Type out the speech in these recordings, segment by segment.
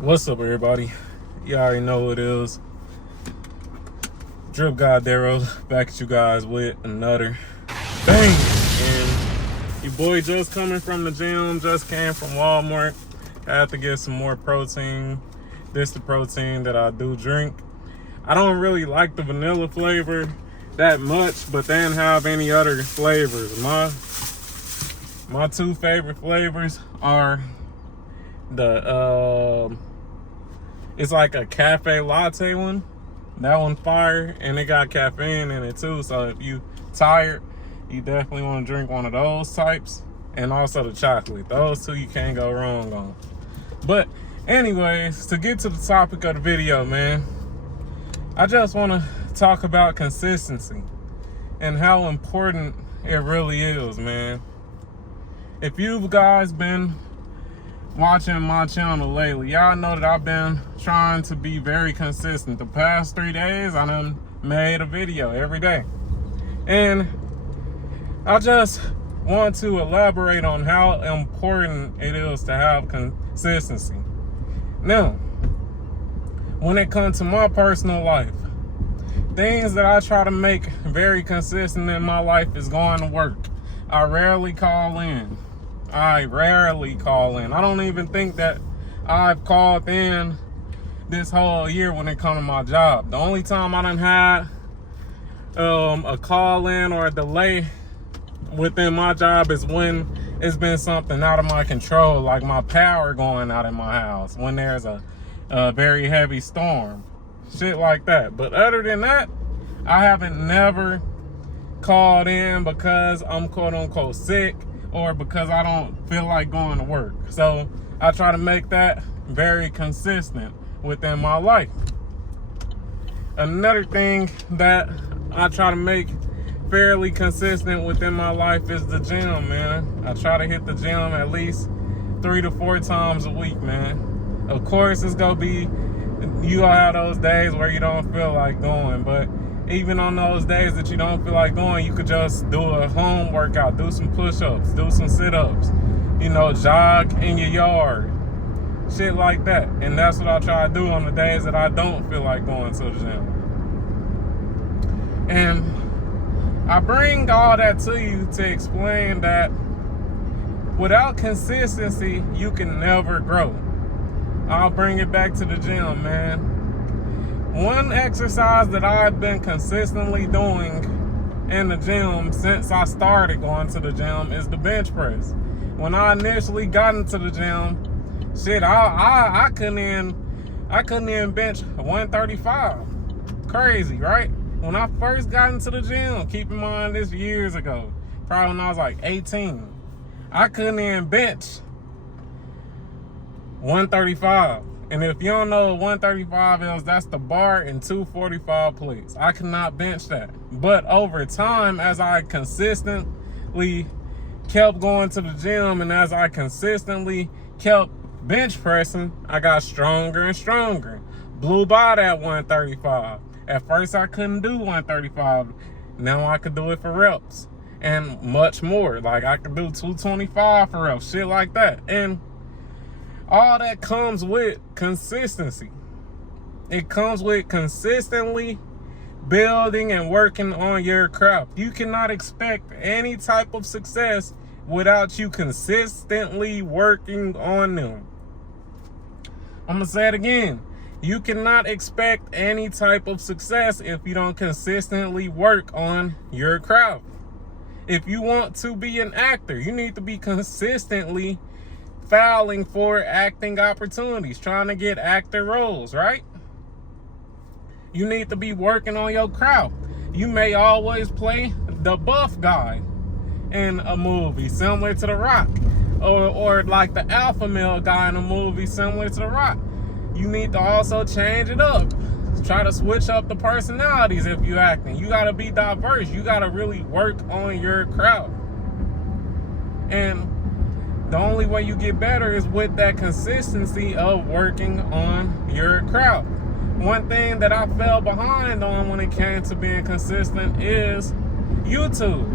What's up, everybody? You already know what it is. DripGodDero back at you guys with another bang. And your boy just coming from the gym, just came from Walmart. Had to get some more protein. This the protein that I do drink. I don't really like the vanilla flavor that much, but they didn't have any other flavors. My two favorite flavors are the it's like a cafe latte one. That one fire, and it got caffeine in it too. So if you tired, you definitely want to drink one of those types. And also the chocolate. Those two you can't go wrong on. But anyways, to get to the topic of the video, man, I just want to talk about consistency and how important it really is, man. If you guys been watching my channel lately, y'all know that I've been trying to be very consistent. The past 3 days, I done made a video every day. And I just want to elaborate on how important it is to have consistency. Now, when it comes to my personal life, things that I try to make very consistent in my life is going to work. I rarely call in. I don't even think that I've called in this whole year when it comes to my job. The only time I done had a call in or a delay within my job is when it's been something out of my control, like my power going out in my house when there's a very heavy storm, shit like that. But other than that, I haven't never called in because I'm quote unquote sick or because I don't feel like going to work. So I try to make that very consistent within my life. Another thing that I try to make fairly consistent within my life is the gym, man. I try to hit the gym at least 3 to 4 times a week, man. Of course, it's gonna be, you gonna have those days where you don't feel like going, but even on those days that you don't feel like going, you could just do a home workout, do some push-ups, do some sit-ups, jog in your yard, shit like that. And that's what I try to do on the days that I don't feel like going to the gym. And I bring all that to you to explain that without consistency, you can never grow. I'll bring it back to the gym, man. One exercise that I've been consistently doing in the gym since I started going to the gym is the bench press. When I initially got into the gym, shit, I couldn't even bench 135. Crazy, right? When I first got into the gym, keep in mind this years ago, probably when I was like 18, I couldn't even bench 135. And if you don't know what 135 is, that's the bar and 245 plates. I cannot bench that. But over time, as I consistently kept going to the gym and as I consistently kept bench pressing, I got stronger and stronger. Blew by that 135. At first, I couldn't do 135. Now I could do it for reps and much more. Like I could do 225 for reps, shit like that. And all that comes with consistency. It comes with consistently building and working on your craft. You cannot expect any type of success without you consistently working on them. I'm gonna say it again. You cannot expect any type of success if you don't consistently work on your craft. If you want to be an actor, you need to be consistently filing for acting opportunities, trying to get actor roles, right? You need to be working on your craft. You may always play the buff guy in a movie similar to The Rock, or like the alpha male guy in a movie similar to The Rock. You need to also change it up. Try to switch up the personalities if you're acting. You got to be diverse. You got to really work on your craft. And the only way you get better is with that consistency of working on your craft. One thing that I fell behind on when it came to being consistent is YouTube.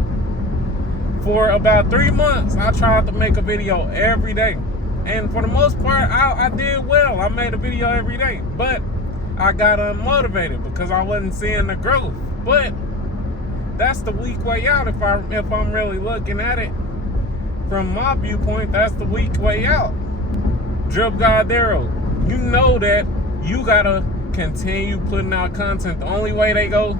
For about 3 months, I tried to make a video every day. And for the most part, I did well. I made a video every day, but I got unmotivated because I wasn't seeing the growth. But that's the weak way out. If I'm really looking at it from my viewpoint, that's the weak way out. DripGodDero, you know that you gotta continue putting out content. The only way they go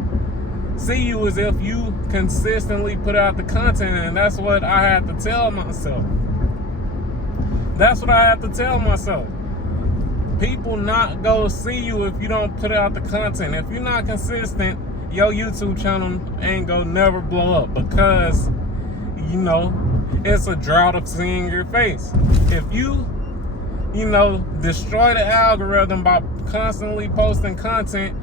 see you is if you consistently put out the content, and that's what I had to tell myself. That's what I have to tell myself. People not go see you if you don't put out the content. If you're not consistent, your YouTube channel ain't gonna never blow up because, you know, it's a drought of seeing your face. If you destroy the algorithm by constantly posting content,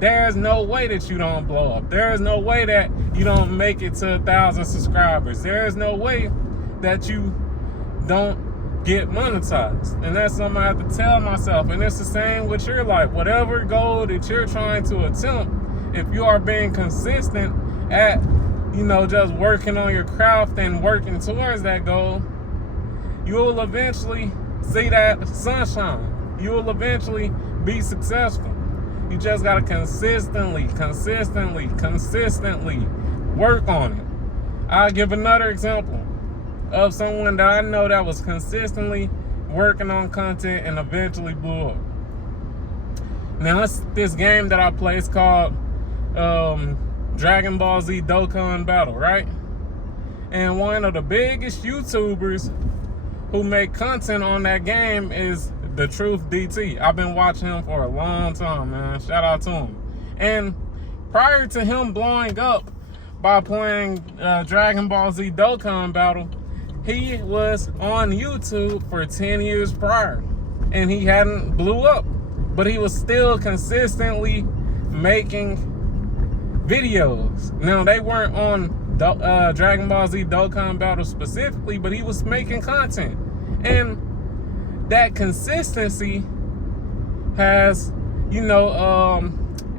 there's no way that you don't blow up. There is no way that you don't make it to 1,000 subscribers. There is no way that you don't get monetized. And that's something I have to tell myself. And it's the same with your life. Whatever goal that you're trying to attempt, if you are being consistent at, just working on your craft and working towards that goal, you will eventually see that sunshine. You will eventually be successful. You just gotta consistently work on it. I'll give another example of someone that I know that was consistently working on content and eventually blew up. Now, it's this game that I play. It's called Dragon Ball Z Dokkan Battle, right? And one of the biggest YouTubers who make content on that game is The Truth DT. I've been watching him for a long time, man. Shout out to him. And prior to him blowing up by playing Dragon Ball Z Dokkan Battle, he was on YouTube for 10 years prior, and he hadn't blew up, but he was still consistently making videos. Now, they weren't on Dragon Ball Z Dokkan Battle specifically, but he was making content. And that consistency has,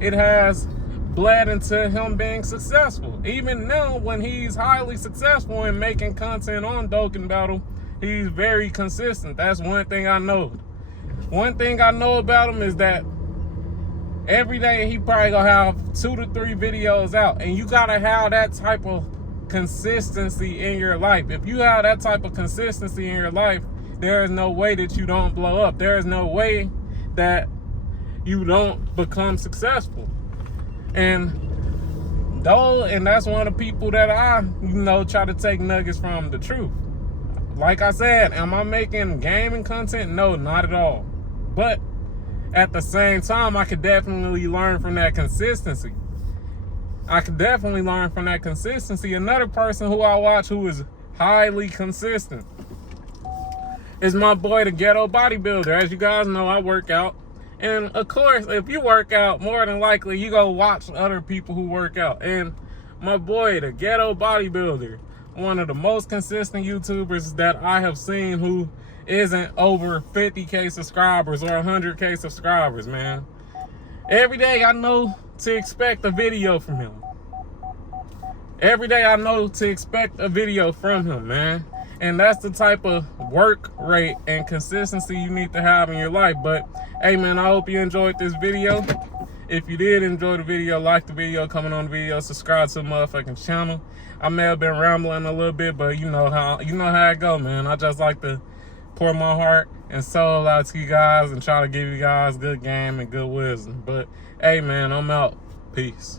it has bled into him being successful. Even now, when he's highly successful in making content on Dokkan Battle, he's very consistent. That's one thing I know. One thing I know about him is that every day he probably gonna have 2 to 3 videos out, and you gotta have that type of consistency in your life. If you have that type of consistency in your life, there is no way that you don't blow up. There is no way that you don't become successful. And that's one of the people that I, try to take nuggets from. The truth. Like I said, am I making gaming content? No, not at all. But at the same time, I could definitely learn from that consistency. Another person who I watch who is highly consistent is my boy, the Ghetto Bodybuilder. As you guys know, I work out. And of course, if you work out, more than likely you go watch other people who work out. And my boy, the Ghetto Bodybuilder, one of the most consistent YouTubers that I have seen who isn't over 50K subscribers or 100K subscribers, man. Every day I know to expect a video from him. Man. And that's the type of work rate and consistency you need to have in your life. But hey, man, I hope you enjoyed this video. If you did enjoy the video, like the video, comment on the video, subscribe to the motherfucking channel. I may have been rambling a little bit, but you know how it go, man. I just like to pour my heart and soul out to you guys and try to give you guys good game and good wisdom. But hey, man, I'm out. Peace.